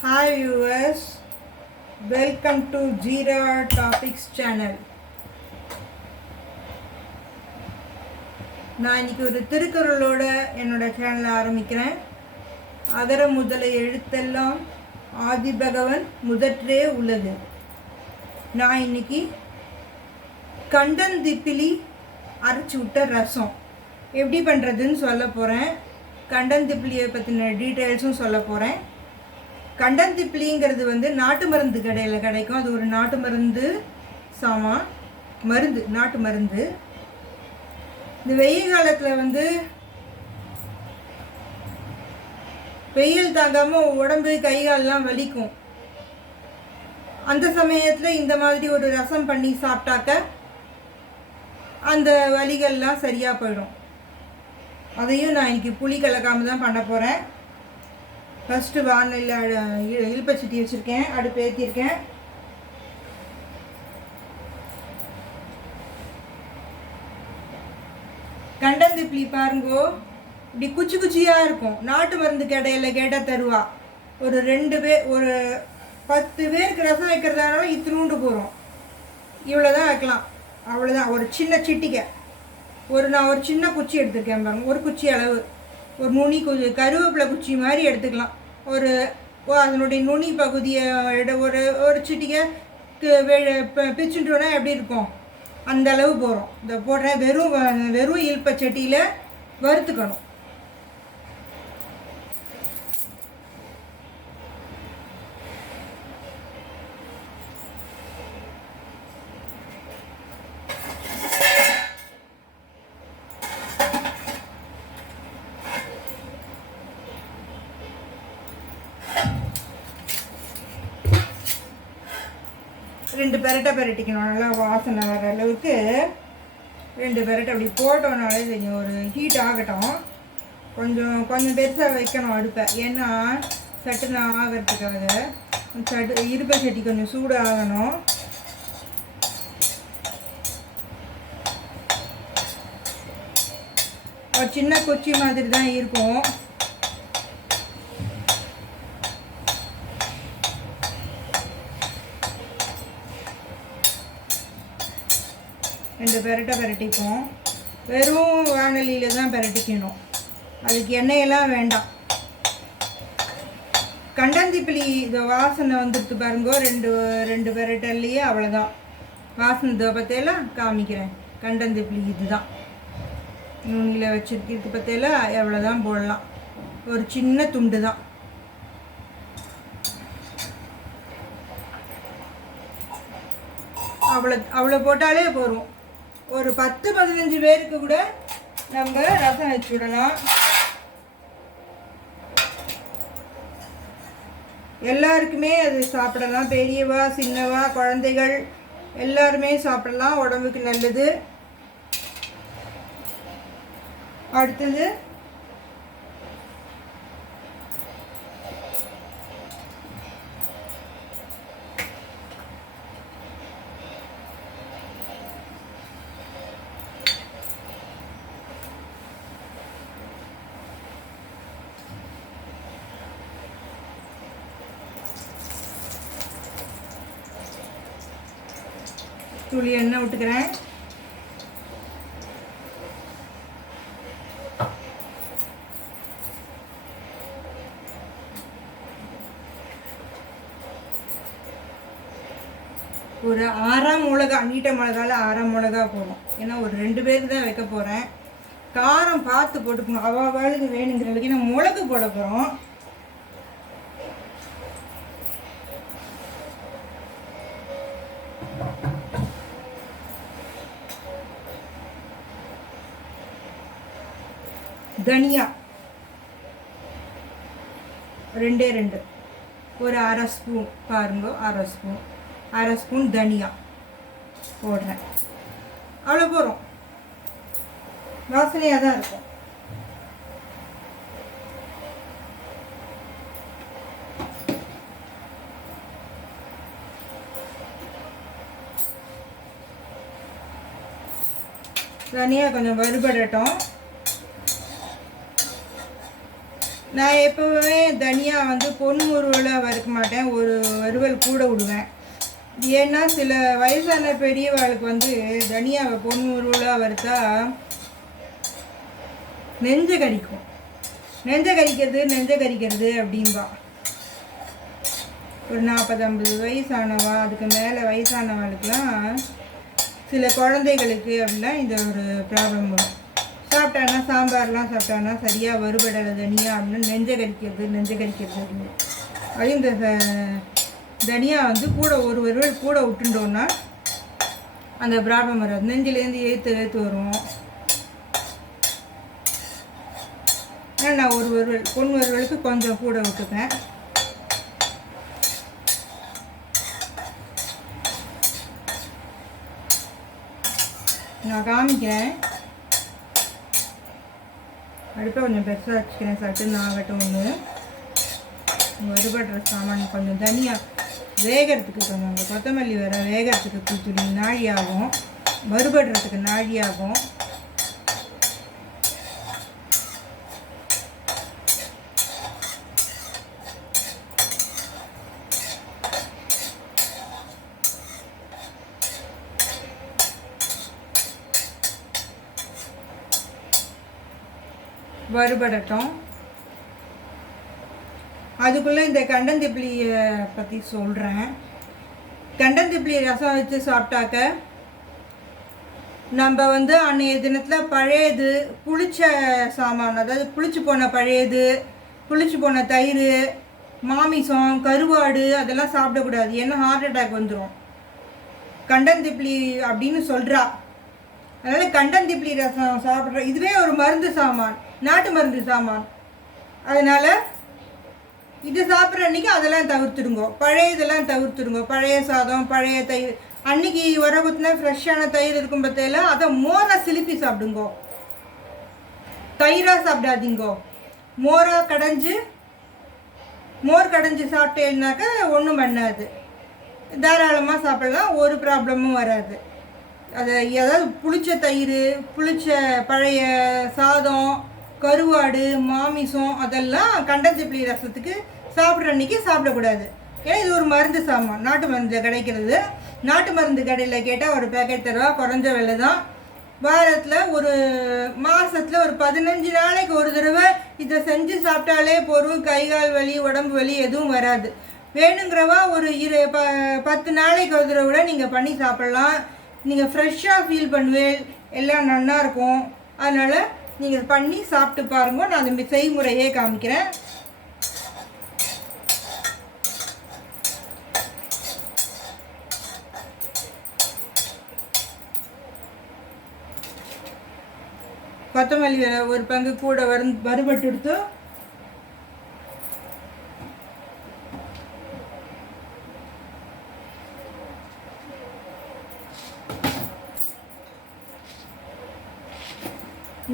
Hi viewers, welcome to Jira Topics channel. நான் இன்னைக்கு ஒரு திருக்குறளோட என்னோட சேனலை ஆரம்பிக்கிறேன். அகர முதல எழுத்தெல்லாம் ஆதிபகவன் முதற்றே உலகு. நான் இன்னைக்கு கண்டந்திப்பிலி அரைச்சி விட்ட ரசம் எப்படி பண்ணுறதுன்னு சொல்ல போகிறேன். கண்டந்திப்பிலியை பற்றின டீட்டெயில்ஸும் சொல்ல போகிறேன். கண்டந்திப்பிலிங்கிறது நாட்டு மருந்து கடையில் கிடைக்கும். அது ஒரு நாட்டு மருந்து சாமான், மருந்து, நாட்டு மருந்து. இந்த வெயில் காலத்தில் வெயில் தாங்காமல் உடம்பு கைகாலெலாம் வலிக்கும். அந்த சமயத்தில் இந்த மாதிரி ஒரு ரசம் பண்ணி சாப்பிட்டாக்க அந்த வலிகள்லாம் சரியாக போயிடும். அதையும் நான் இன்னைக்கு புளி கலக்காமல் தான் பண்ண போகிறேன். ஃபஸ்ட்டு வானலில் இழுப்பச்சட்டி வச்சுருக்கேன், அடுப்பு ஏற்றிருக்கேன். கண்டந்திப்பிலி பாருங்கோ, இப்படி குச்சி குச்சியாக இருக்கும். நாட்டு மருந்து கடையில் கேட்டால் தருவா. ஒரு 2 பேர், ஒரு 10 பேருக்கு ரசம் வைக்கிறதால இத்தினூண்டு போகிறோம். இவ்வளோ தான் வைக்கலாம், அவ்வளோதான். ஒரு சின்ன சிட்டிக்கை, நான் ஒரு சின்ன குச்சி எடுத்துருக்கேன் பாருங்க, ஒரு குச்சி அளவு. ஒரு நுனி கருவேப்பிலை குச்சி மாதிரி எடுத்துக்கலாம். அதனுடைய நுனி பகுதியை ஒரு சிட்டிக்கை பிச்சுட்டோன்னா எப்படி இருக்கும் அந்த அளவு போகிறோம். இந்த போடுறேன். வெறும் இல்பச்சட்டியில் வறுத்துக்கணும். ரெண்டு பெரட்டை பெரட்டிக்கணும். நல்லா வாசனை வர அளவுக்கு 2 பெரட்டை அப்படி போட்டோன்னாலே தெரியும். ஒரு ஹீட் ஆகட்டும். கொஞ்சம் பெருசாக வைக்கணும் அடுப்பை, ஏன்னா சட்டுன்னு ஆகிறதுக்காக. இருப்பை சட்டி கொஞ்சம் சூடு ஆகணும். ஒரு சின்ன குச்சி மாதிரி தான் இருக்கும். ரெண்டு பெரட்டை பெரட்டிப்போம். வெறும் வானலியில் தான் பெரட்டிக்கணும், அதுக்கு எண்ணெயெல்லாம் வேண்டாம். கண்டந்திப்பிலி இந்த வாசனை வந்துடுத்து பாருங்கோ. ரெண்டு பெரட்டல்லையே அவ்வளோதான் வாசனை. இதை பற்றியெல்லாம் காமிக்கிறேன். கண்டந்திப்பிலி இதுதான் நுனியில் வச்சுருக்கு பற்றியெல்லாம் எவ்வளோதான் போடலாம். ஒரு சின்ன துண்டு தான். அவ்வளோ போட்டாலே போதும். ஒரு 10-15 பேருக்கு கூட நம்ம ரசம் வச்சு விடலாம். எல்லாருக்குமே அது சாப்பிடலாம். பெரியவா, சின்னவா, குழந்தைகள் எல்லாருமே சாப்பிடலாம். உடம்புக்கு நல்லது. அடுத்தது துளி எண்ணெய் விட்டுக்கிறேன். ஒரு 6 மிளகா, நீட்ட மிளகால 6 மிளகா போடும். ஏன்னா ஒரு 2 பேருக்கு தான் வைக்க போகிறேன். காரம் பார்த்து போட்டுக்கணும். அவாளுக்கு வேணுங்கிற அளவுக்கு நான் மிளகு போட போகிறோம். தனியா 2 ஒரு 1/2 ஸ்பூன் பாருங்க. 1/2 ஸ்பூன் தனியா போடுறேன். அவ்வளோ போகிறோம். வாசனையாக தான் இருக்கும். தனியாக கொஞ்சம் வறுபடட்டும். நான் எப்போவுமே தனியா வந்து பொன் முருவலாக வறுக்க மாட்டேன், ஒரு வறுவல் கூட விடுவேன். ஏன்னா சில வயசான பெரியவாளுக்கு வந்து தனியாவை பொன் முருவலாக வறுத்தா நெஞ்ச கறிக்கும். நெஞ்ச கறிக்கிறது அப்படின்பா. ஒரு 40-50 வயசானவா, அதுக்கு மேலே வயசானவளுக்கெலாம், சில குழந்தைகளுக்கு அப்படிலாம் இந்த ஒரு ப்ராப்ளம் வரும். சாப்பிட்டானா சாம்பார்லாம் சாப்பிட்டானா சரியாக வறுபடலை தனியா அப்படின்னு நெஞ்ச கறிக்கிறது அப்படின்னு. அது இந்த தனியா வந்து கூட ஒரு வறுவல் கூட விட்டுட்டோன்னா அந்த ப்ராப்ளம் வராது. நெஞ்சிலேருந்து ஏற்று வரும். ஆனால் நான் ஒரு வறுவல் பொன் வறுவலுக்கு கொஞ்சம் கூட விட்டுப்பேன். நான் காமிக்கிறேன். அடுப்பை கொஞ்சம் பெருசாக வச்சுக்கிறேன். சட்டுன்னு ஆகட்டும். ஒன்று வறுபடுற சாமான் கொஞ்சம் தனியாக வேகிறதுக்கு கொஞ்சம் அந்த கொத்தமல்லி வேகிறதுக்கு துளி நாழி ஆகும், வறுபடுறதுக்கு நாழி ஆகும். வறுபடட்டும். அதுக்குள்ளே இந்த கண்டந்திப்பிளியை பற்றி சொல்கிறேன். கண்டந்திப்பிளி ரசம் வச்சு சாப்பிட்டாக்க நம்ம வந்து அன்றைய தினத்தில் பழையது புளிச்ச சாமான், அதாவது புளிச்சு போன பழையது, புளிச்சு போன தயிர், மாமிசம், கருவாடு அதெல்லாம் சாப்பிடக்கூடாது. ஏன்னா ஹார்ட் அட்டாக் வந்துடும். கண்டந்திப்பிளி அப்படின்னு சொல்கிறா. அதனால் கண்டந்திப்பிளி ரசம் சாப்பிட்ற இதுவே ஒரு மருந்து சாமான், நாட்டு மருந்து சாமான். அதனால் இது சாப்பிட்ற அன்றைக்கி அதெல்லாம் தவிர்த்துடுங்கோ. பழையதெல்லாம் தவிர்த்துடுங்கோ. பழைய சாதம், பழைய தயிர், அன்றைக்கி உரகுத்துனா ஃப்ரெஷ்ஷான தயிர் இருக்கும் பற்றியில் அதை மோரை சிலுப்பி சாப்பிடுங்கோ. தயிராக சாப்பிடாதீங்கோ. மோர் கடைஞ்சி சாப்பிட்டேன்னாக்கா ஒன்றும் பண்ணாது. தாராளமாக சாப்பிடலாம், ஒரு ப்ராப்ளமும் வராது. அது ஏதாவது புளிச்ச தயிர், புளிச்ச பழைய சாதம், கருவாடு, மாமிசம் அதெல்லாம் கண்டந்திப்பிளி ரசத்துக்கு சாப்பிட்ற அன்றைக்கி சாப்பிடக்கூடாது. ஏன்னா இது ஒரு மருந்து சாமான், நாட்டு மருந்து கிடைக்கிறது. நாட்டு மருந்து கடையில் கேட்டால் ஒரு பேக்கெட் தருவா, குறைஞ்ச விலை தான். வாரத்தில் ஒரு மாதத்தில் ஒரு 15 நாளைக்கு ஒரு தடவை இதை செஞ்சு சாப்பிட்டாலே போதும். கை கால் வலி, உடம்பு வலி எதுவும் வராது. வேணுங்கிறவா ஒரு 10 நாளைக்கு ஒரு தடவை கூட நீங்கள் பண்ணி சாப்பிட்லாம். நீங்கள் ஃப்ரெஷ்ஷாக ஃபீல் பண்ணுவேன், எல்லாம் நல்லாயிருக்கும். அதனால் நீங்கள் பண்ணி சாப்பிட்டு பாருங்க. நான் அந்த செய்முறையே காமிக்கிறேன். கொத்தமல்லி ஒரு பங்கு கூட வறுபட்டு எடுத்து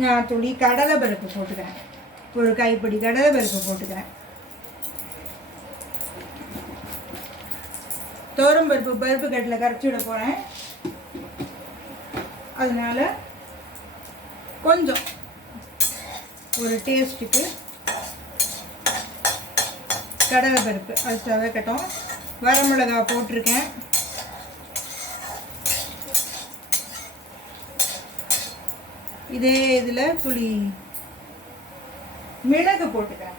நான் துளி கடலை பருப்பு போட்டுக்கிறேன். ஒரு கைப்பிடி கடலை பருப்பு போட்டுக்கிறேன். தோரம் பருப்பு கட்டில் கரைச்சி விட போகிறேன். அதனால கொஞ்சம் ஒரு டேஸ்ட்டுக்கு கடலை பருப்பு அது சவக்கட்டும். வரமிளகா போட்டிருக்கேன். இதே இதில் துளி மிளகு போட்டுக்கிறேன்.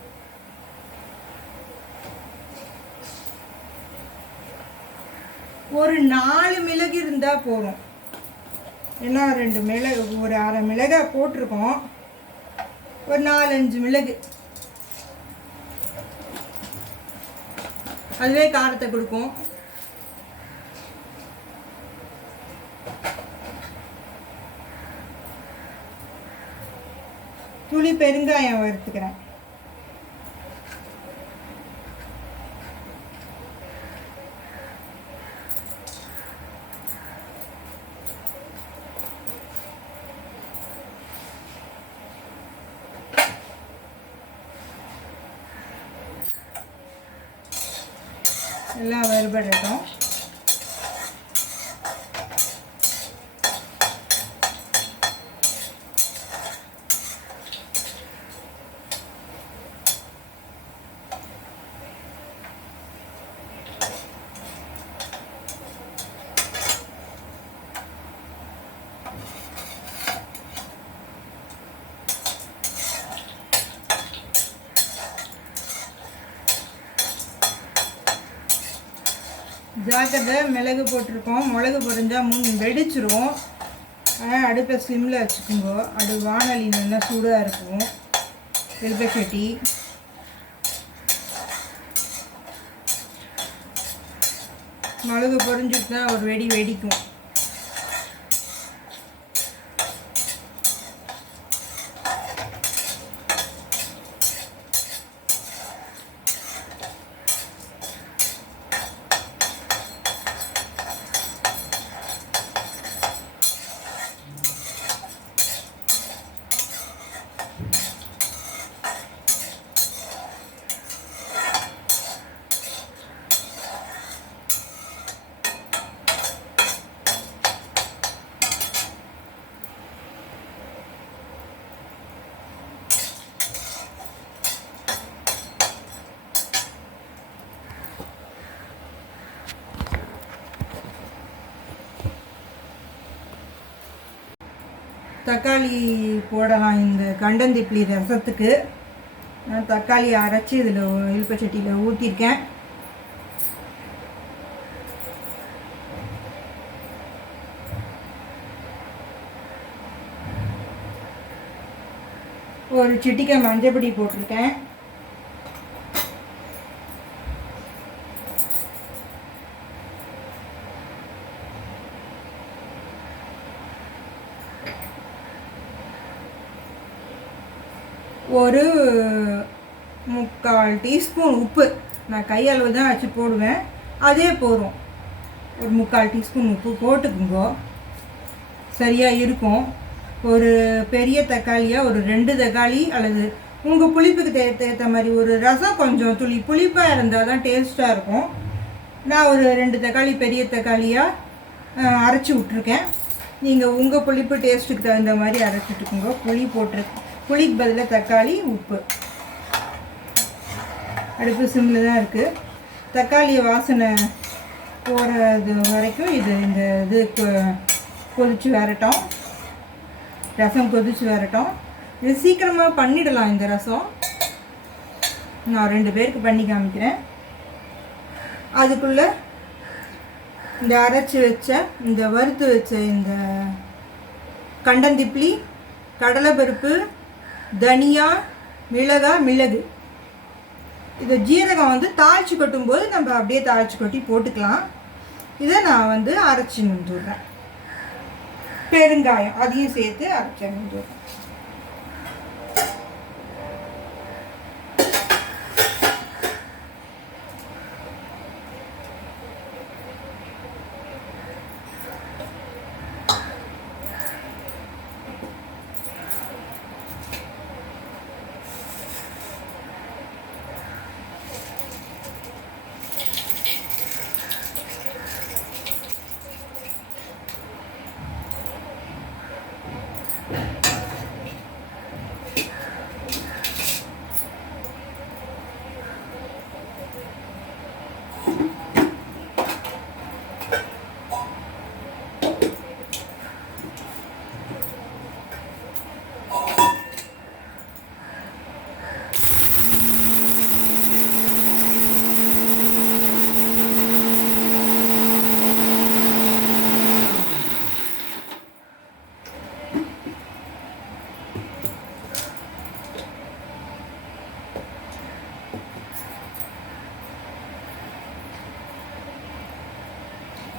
ஒரு 4 மிளகு இருந்தால் போதும். ஏன்னா 2 மிளகு, ஒரு அரை மிளகாய் போட்டிருக்கோம். ஒரு 4-5 மிளகு, அதுவே காரத்தை கொடுக்கும். துளி பெருங்காயம் வறுத்துக்கிறேன். எல்லாம் வறுபடட்டும். ஜாக்கிரதை, மிளகு போட்டிருக்கோம். மிளகு பொரிஞ்சால் வெடிச்சிரும். ஆனால் அடுப்பை ஸ்லிம்மில் வச்சுக்கோங்க. அது வானொலி நல்லா சூடாக இருக்கும். இலுப்பைச்சட்டி மிளகு பொரிஞ்சுட்டு தான் ஒரு வெடி வெடிக்கும். தக்காளி போடலாம் இந்த கண்டந்திப்பிலி ரசத்துக்கு. நான் தக்காளி அரைச்சி இதில் இலுப்பைச்சட்டியில் ஊற்றிருக்கேன். ஒரு சிட்டிக்கை மஞ்சப்பொடி போட்டிருக்கேன். ஒரு 3/4 டீஸ்பூன் உப்பு. நான் கையளவு தான் வச்சு போடுவேன், அதே போதும். ஒரு 3/4 டீஸ்பூன் உப்பு போட்டுக்குங்க, சரியாக இருக்கும். ஒரு பெரிய தக்காளியாக ஒரு 2 தக்காளி அல்லது உங்கள் புளிப்புக்கு ஏற்ற மாதிரி. ஒரு ரசம் கொஞ்சம் துளி புளிப்பாக இருந்தால் தான் டேஸ்ட்டாக இருக்கும். நான் ஒரு 2 தக்காளி பெரிய தக்காளியாக அரைச்சி விட்ருக்கேன். நீங்கள் உங்கள் புளிப்பு டேஸ்ட்டுக்கு தகுந்த மாதிரி அரைச்சிட்டுக்குங்க. புளிக்கு பதிலாக தக்காளி, உப்பு. அடுப்பு சிம்மில் தான் இருக்குது. தக்காளி வாசனை போகிறது வரைக்கும் இந்த இது கொதிச்சு வரட்டும். ரசம் கொதிச்சு வரட்டும். இது சீக்கிரமாக பண்ணிடலாம். இந்த ரசம் நான் 2 பேருக்கு பண்ணி காமிக்கிறேன். அதுக்குள்ளே இந்த அரைச்சி வச்ச இந்த வறுத்து வச்ச இந்த கண்டந்திப்பிலி, கடலைப்பருப்பு, தனியா, மிளகு, இது ஜீரகம் தாளித்து கொட்டும்போது நம்ம அப்படியே தாளித்து கொட்டி போட்டுக்கலாம். இதை நான் அரைச்சி வந்துடுறேன். பெருங்காயம் அதையும் சேர்த்து அரைச்சி வந்துடுறேன்.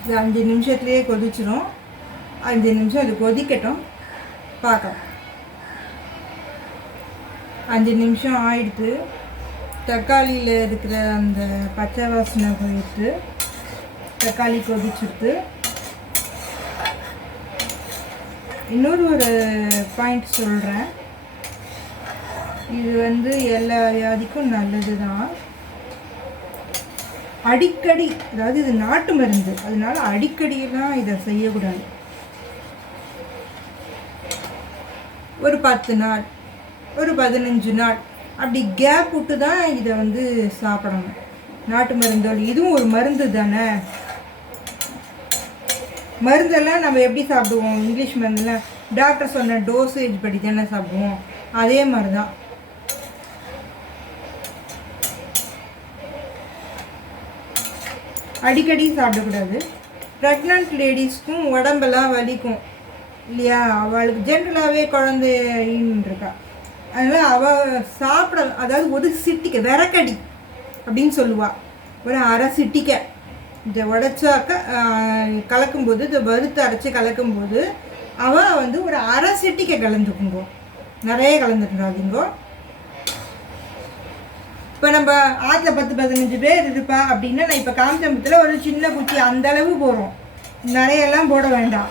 இது 5 நிமிஷத்துலேயே கொதிச்சிடும். 5 நிமிஷம் அது கொதிக்கட்டும், பார்க்கலாம். 5 நிமிஷம் ஆயிடுத்து. தக்காளியில் இருக்கிற அந்த பச்சை வாசனை போயிட்டு தக்காளி கொதிச்சுடுத்து. இன்னொரு பாயிண்ட் சொல்கிறேன். இது எல்லா வியாதிக்கும் நல்லது தான். அடிக்கடி, அதாவது இது நாட்டு மருந்து, அதனால அடிக்கடியெல்லாம் இதை செய்யக்கூடாது. ஒரு 10 நாள், ஒரு 15 நாள் அப்படி கேப் விட்டு தான் இதை சாப்பிடணும். நாட்டு மருந்தோல் இதுவும் ஒரு மருந்து தானே. மருந்தெல்லாம் நம்ம எப்படி சாப்பிடுவோம்? இங்கிலீஷ் மருந்தெல்லாம் டாக்டர் சொன்ன டோசேஜ் படி தானே சாப்பிடுவோம். அதே மாதிரி தான். அடிக்கடி சாப்பிடக்கூடாது. ப்ரெக்னென்ட் லேடிஸ்க்கும் உடம்பெல்லாம் வலிக்கும் இல்லையா? அவளுக்கு ஜென்ரலாகவே குழந்தைன்னு இருக்கா. அதனால் அவள் சாப்பிட, அதாவது ஒரு சிட்டிக்கை விறக்கடி அப்படின்னு சொல்லுவாள். ஒரு அரை சிட்டிக்கை இதை உடைச்சாக்க கலக்கும்போது, இதை வறுத்து அரைச்சி கலக்கும்போது அவள் வந்து ஒரு அரை சிட்டிக்கை கலந்துக்குங்கோ, நிறைய கலந்துட்டுறாதீங்கோ. இப்போ நம்ம ஆற்றுல 10-15 பேர் இருப்பா அப்படின்னா, நான் இப்போ காமிச்சம்பத்தில் ஒரு சின்ன குச்சி அந்த அளவு போகிறோம், நிறையெல்லாம் போட வேண்டாம்.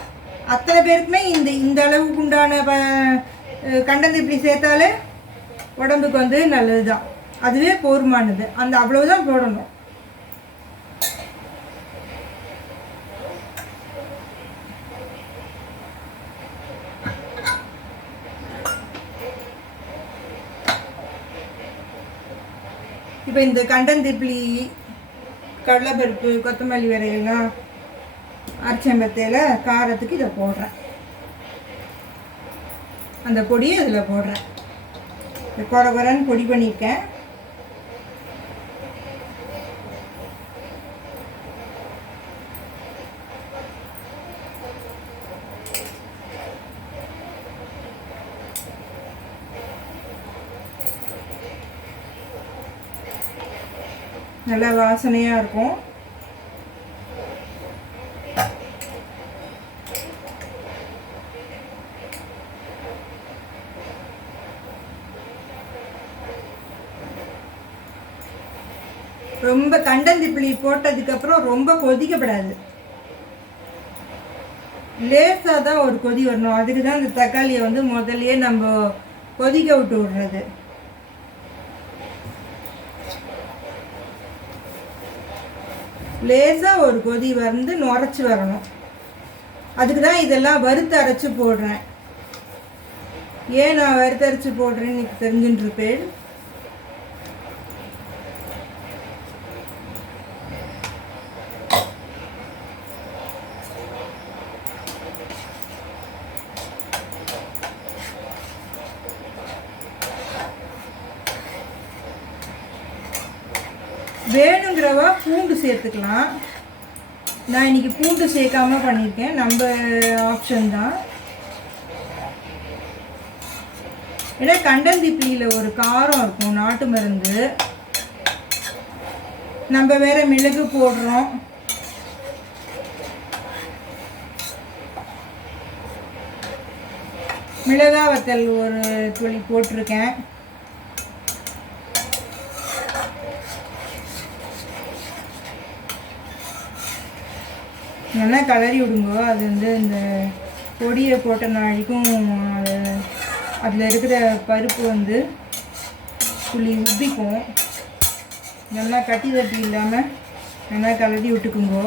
அத்தனை பேருக்குமே இந்த அளவுக்கு உண்டான கண்டந்து இப்படி சேர்த்தாலே உடம்புக்கு வந்து நல்லது தான். அதுவே போர்மானது. அந்த அவ்வளவுதான் போடணும். இப்போ இந்த கண்டந்திப்பிலி, கடலைப்பருப்பு, கொத்தமல்லி விரையெல்லாம் அரைச்சம்பத்தையில் காரத்துக்கு இதை போடுறேன். அந்த பொடியை இதில் போடுறேன். குறை குறைன்னு பொடி பண்ணியிருக்கேன். நல்லா வாசனையாக இருக்கும். ரொம்ப கண்டந்திப்பிலி போட்டதுக்கப்புறம் ரொம்ப கொதிக்கப்படாது, லேசாக தான் ஒரு கொதி வரணும். அதுக்கு தான் இந்த தக்காளியை வந்து முதல்லையே நம்ம கொதிக்க விட்டு விடுறது. லேசாக ஒரு கொதி வந்து நுரைச்சி வரணும். அதுக்கு தான் இதெல்லாம் வறுத்து அரைச்சி போடுறேன். ஏன் நான் வறுத்து அரைச்சி போடுறேன்னு எனக்கு தெரிஞ்சுட்டுருப்பேன். வேணுங்கிறவா பூண்டு சேர்த்துக்கலாம். நான் இன்னைக்கு பூண்டு சேர்க்காம பண்ணியிருக்கேன், நம்ம ஆப்ஷன் தான். ஏன்னா கண்டந்திப்பிலியில் ஒரு காரம் இருக்கும், நாட்டு மருந்து. நம்ம வேற மிளகு போடுறோம். மிளகா வத்தல் ஒரு துளி போட்டிருக்கேன். நல்லா கலரி விடுங்க. அது வந்து இந்த பொடியை போட்ட நாளைக்கும் அதில் இருக்கிற பருப்பு வந்து புளி உப்பிக்கும். நல்லா கட்டி தட்டி இல்லாமல் நல்லா கலரி விட்டுக்குங்கோ.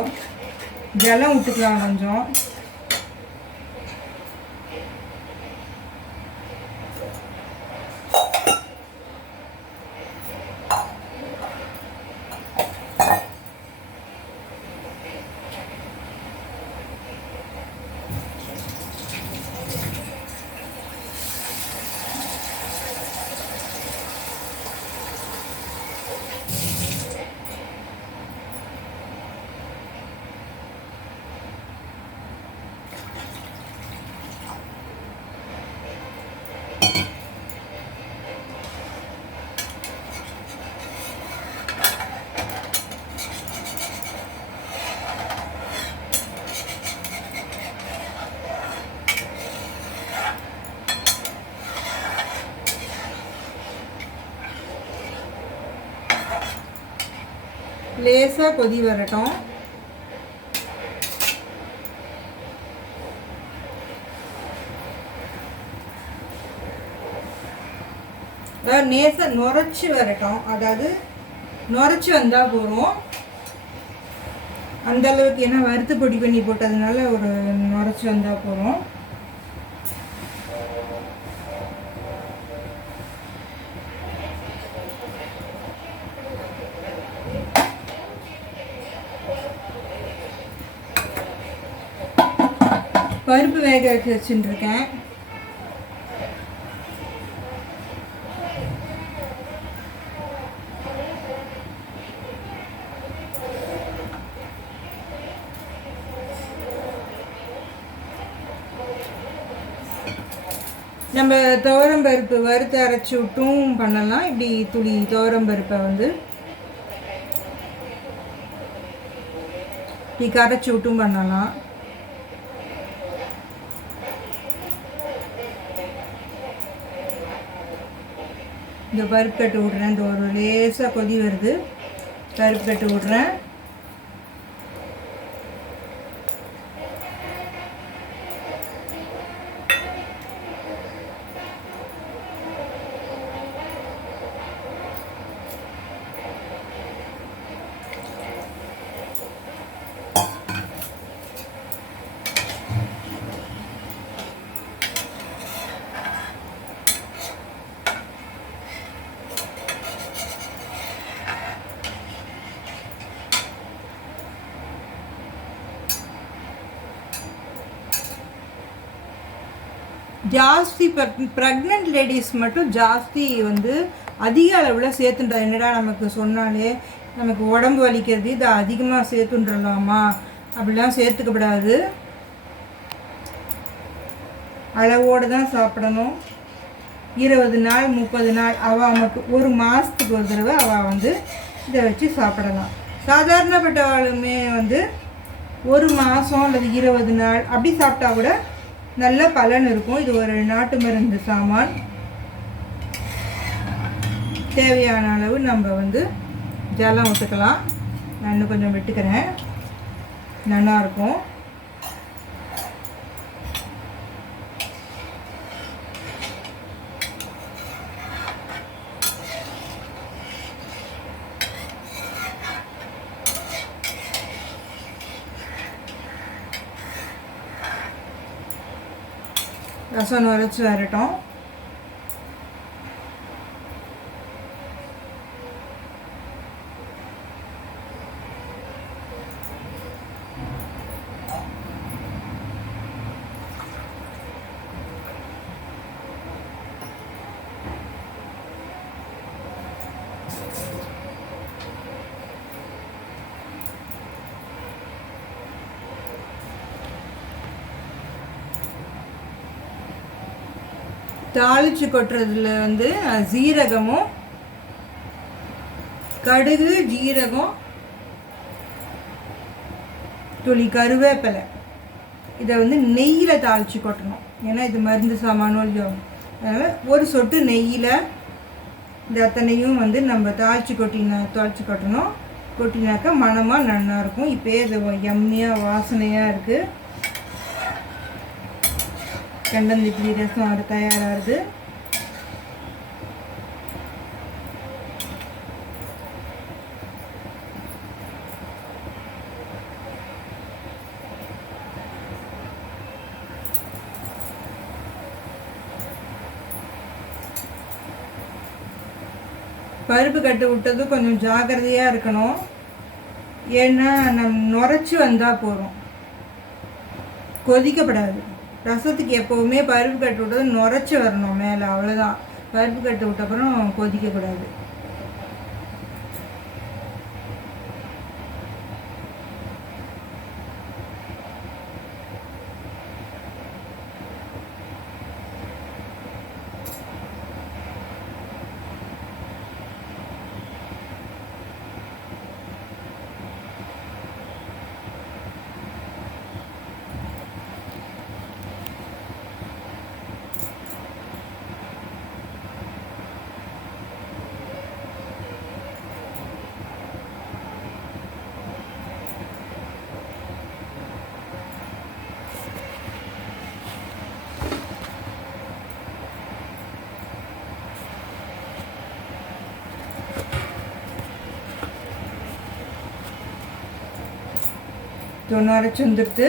ஜலம் விட்டுக்கலாம் கொஞ்சம். லேசாக கொதி வரட்டும். லேசாக நுரைச்சி வரட்டும். அதாவது நுரைச்சி வந்தால் போதும். அந்த அளவுக்கு, ஏன்னா வறுத்து பொடி பண்ணி போட்டதுனால ஒரு நுரைச்சி வந்தால் போதும். பருப்பு வேக வச்சு வச்சுட்டுருக்கேன். நம்ம துவரம்பருப்பு வறுத்து அரைச்சி விட்டும் பண்ணலாம். இப்படி துளி துவரம்பருப்பை வந்து இப்படி கரைச்சி விட்டும் பண்ணலாம். இந்த பருப்பு கட்டு விட்றேன். இந்த ஒரு லேசாக கொதி வருது, பருப்பு கட்டு விட்றேன். ஜாஸ்தி ப்ரெக்னென்ட் லேடிஸ் மட்டும் ஜாஸ்தி வந்து அதிக அளவில் சேர்த்துன்றா. என்னடா நமக்கு சொன்னாலே நமக்கு உடம்பு வலிக்கிறது, இதை அதிகமாக சேர்த்துன்றலாமா அப்படிலாம் சேர்த்துக்கப்படாது. அளவோடு தான் சாப்பிடணும். 20 நாள் 30 நாள் அவள் மட்டும், ஒரு மாதத்துக்கு ஒரு தடவை அவள் வந்து இதை வச்சு சாப்பிடலாம். சாதாரணப்பட்டவாளுமே வந்து ஒரு மாதம் அல்லது 20 நாள் அப்படி சாப்பிட்டா கூட நல்ல பலன் இருக்கும். இது ஒரு நாட்டு மருந்து சாமான். தேவையான அளவு நம்ம வந்து ஜலம் ஊற்றுக்கலாம். நான் இன்னும் கொஞ்சம் விட்டுக்கிறேன், நல்லாயிருக்கும். ரசம் நுரைச்சி வரட்டும். தாளிச்சு கொட்டுறதுல வந்து ஜீரகமும் கடுகு, ஜீரகம், துளி கருவேப்பிலை இதை வந்து நெய்யில் தாளித்து கொட்டணும். ஏன்னா இது மருந்து சாமானோ இல்லையோ, அதனால் ஒரு சொட்டு நெய்யில் இந்த அத்தனையும் வந்து நம்ம தாளித்து கொட்டணும். கொட்டினாக்கா மணமாக நல்லாயிருக்கும். இப்போயே இது எம்மியாக வாசனையாக இருக்குது. கண்டந்திட்லி ரசம் அது தயாராகுது. பருப்பு கட்டு விட்டது கொஞ்சம் ஜாக்கிரதையாக இருக்கணும். ஏன்னா நுரைச்சி வந்தால் போகிறோம், கொதிக்கப்படாது. ரசத்துக்கு எப்போவுமே பருப்பு கட்டு விட்டது நுரைச்சி வரணும் மேலே, அவ்வளோதான். பருப்பு கட்டு விட்டப்புறம் கொதிக்கக்கூடாது. நுரைச்சி வந்துடுத்து.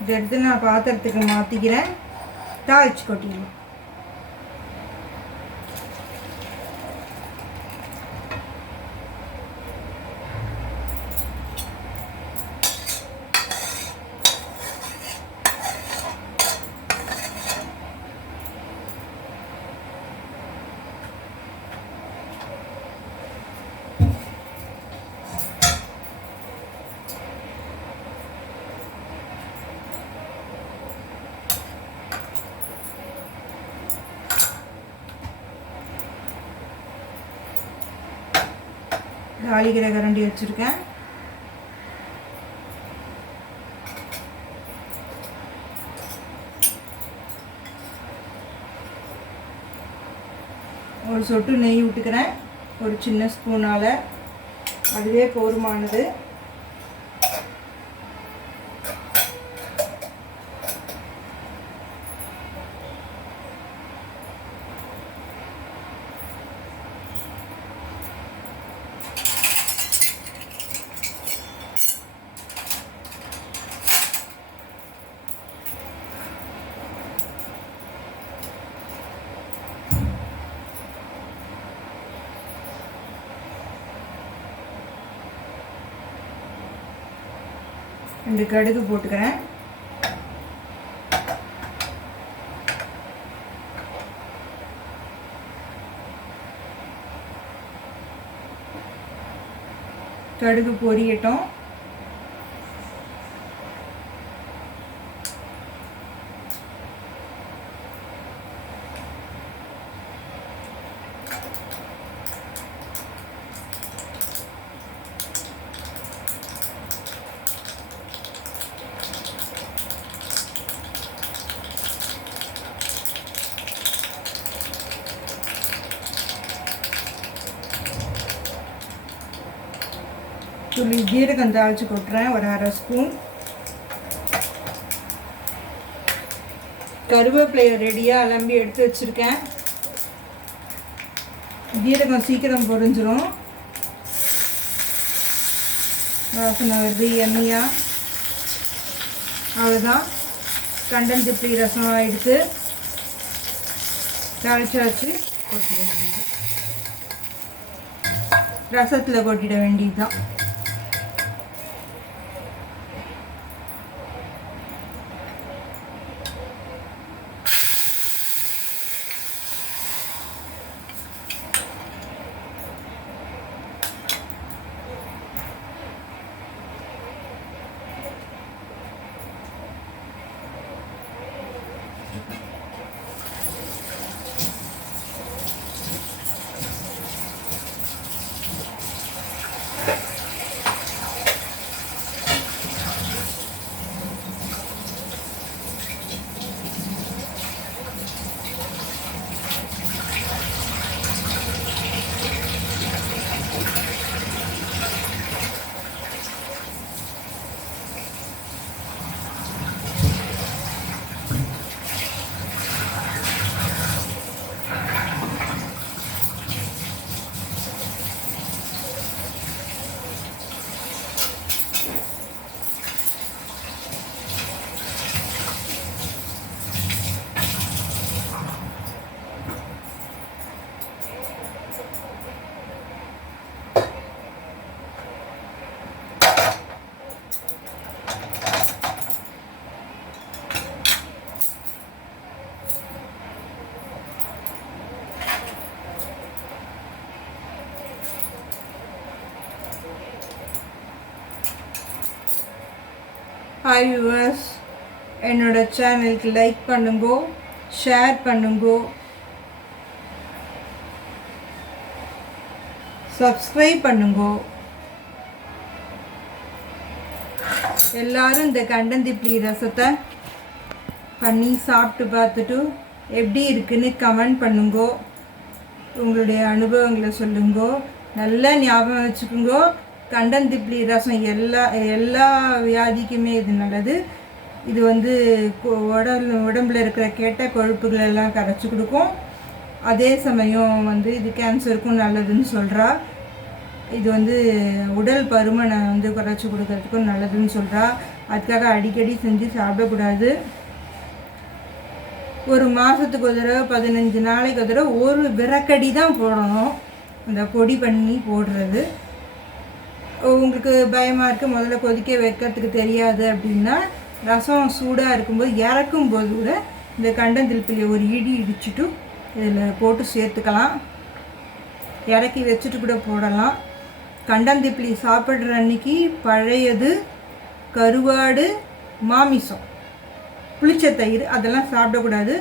இதை எடுத்து நான் பாத்திரத்துக்கு மாற்றிக்கிறேன். தாளிச்சு கொட்டிடலாம். தாளிக்கிற கரண்டி வச்சுருக்கேன். ஒரு சொட்டு நெய் விட்டுக்கிறேன், ஒரு சின்ன ஸ்பூனால். அதுவே போதுமானது. ரெண்டு கடுகு போட்டுக்கிறேன். கடுகு பொரியட்டும். துளி ஜீரகம் தாளித்து கொட்டுறேன், ஒரு அரை ஸ்பூன். கருவேப்பிலையை ரெடியாக அலம்பி எடுத்து வச்சுருக்கேன். ஜீரகம் சீக்கிரம் பொரிஞ்சிரும். வாசனை வருது எண்ணெயாக. அவ்வளோதான், கண்டஞ்சிப்பிளி ரசம் ஆகிடுத்து. தாளிச்சாச்சு, கொட்டிட வேண்டியது. ரசத்தில் கொட்டிட வேண்டியது தான். ஹாய் வியூவர்ஸ், என்னோட சேனலுக்கு லைக் பண்ணுங்கோ, ஷேர் பண்ணுங்கோ, சப்ஸ்கிரைப் பண்ணுங்கோ. எல்லாரும் இந்த கண்டந்திப்பிளி ரசத்தை பண்ணி சாப்பிட்டு பார்த்துட்டு எப்படி இருக்குன்னு கமெண்ட் பண்ணுங்கோ. உங்களுடைய அனுபவங்களை சொல்லுங்கோ. நல்லா ஞாபகம் வச்சுக்கோங்கோ, கண்டந்திப்பிளி ரசம் எல்லா வியாதிக்குமே இது நல்லது. இது வந்து உடம்புல இருக்கிற கெட்ட கொழுப்புகள் எல்லாம் கரைச்சி கொடுக்கும். அதே சமயம் வந்து இது கேன்சருக்கும் நல்லதுன்னு சொல்கிறா. இது வந்து உடல் பருமனை வந்து குறைச்சி கொடுக்கறதுக்கும் நல்லதுன்னு சொல்கிறா. அதுக்காக அடிக்கடி செஞ்சு சாப்பிடக்கூடாது. ஒரு மாதத்துக்கு ஒரு தடவை 15 நாளைக்கு ஒரு தடவை ஒரு விரக்கடி தான் போடணும். அந்த பொடி பண்ணி போடுறது. உங்களுக்கு பயமாக இருக்குது, முதல்ல கொதிக்க வைக்கிறதுக்கு தெரியாது அப்படின்னா ரசம் சூடாக இருக்கும்போது இறக்கும்போது கூட இந்த கண்டந்திப்பிளியை ஒரு இடிச்சுட்டு இதில் போட்டு சேர்த்துக்கலாம். இறக்கி வச்சுட்டு கூட போடலாம். கண்டந்திப்பிளி சாப்பிட்ற அன்னைக்கு பழையது, கருவாடு, மாமிசம், புளிச்ச தயிர் அதெல்லாம் சாப்பிடக்கூடாது.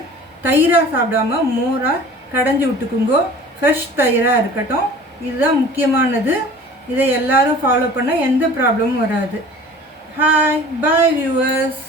தயிராக சாப்பிடாம மோராக கடைஞ்சி விட்டுக்குங்கோ. ஃப்ரெஷ் தயிராக இருக்கட்டும். இதுதான் முக்கியமானது. இதை எல்லாரும் ஃபாலோ பண்ணால் எந்த ப்ராப்ளமும் வராது. Hi bye viewers.